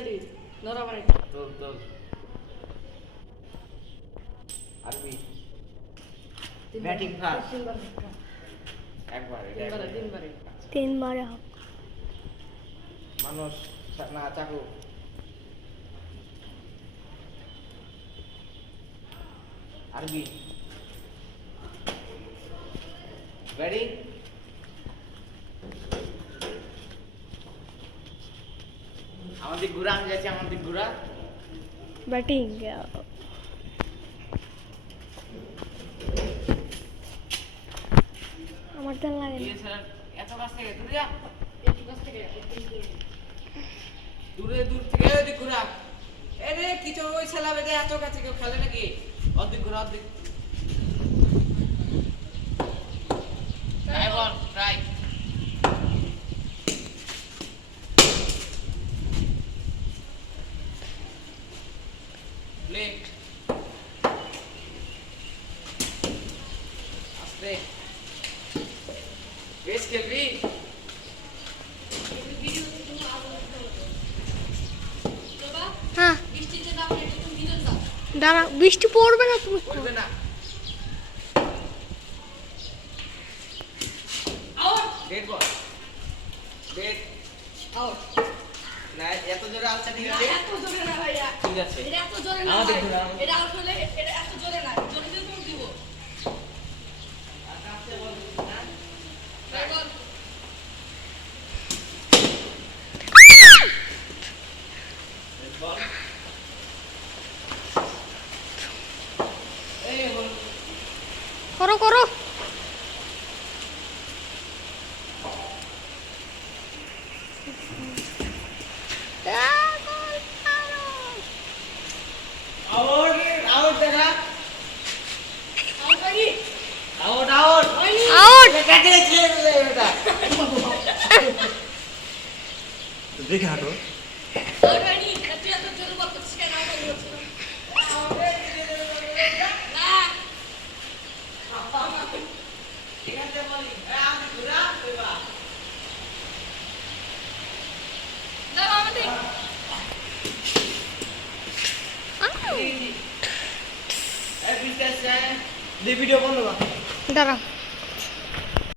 Italy নরমানি তোল তোল আরবি ব্যাটিং ফার্স্ট একবার তিনবারে হোক মানুষ না চাকু আরবি ব্যাটিং আমাদের গুড়া আমি যাচ্ছি আমাদের গুড়া ব্যাটিং আমার তো লাগে এত কাছ থেকে দূরে যা একটু কাছ থেকে দূর থেকে ওই ঘোরা এরে কিছু ওই ছেলা বেদে এত কাছে কেউ খেলে নাকি অর্ধেক ঘোরা অর্ধেক ট্রাই বল ট্রাই প্লে আস্তে বেশ খেলবি হ্যাঁ দাঁড়া বৃষ্টি পড়বে না তুমি পড়বে না ডেড বল ডেড আউট না এত জোরে আলছা ঠিক আছে এত জোরে না ভাইয়া ঠিক আছে এটা এত জোরে না আমাদের ভাই। ঘোরা এটা আউট হলে এটা এত জোরে না জোরে দিয়ে তুমি দিব আস্তে বল না ট্রাই বল বল এই বল করো করো আউট আউট দেখা আউট হয়নি আউট আউট হয়নি আউট কাটে খেলে দিলে এটা দেখে হাঁটো আউট হয়নি তুই এত জোরে বল করছিস কেন আউট হয়নি বলছিস না ঠিক আছে বলি আমি ঘুরা কইবা না আমাদের এই বিশেষ ভিডিও বন্ধ কর দাঁড়া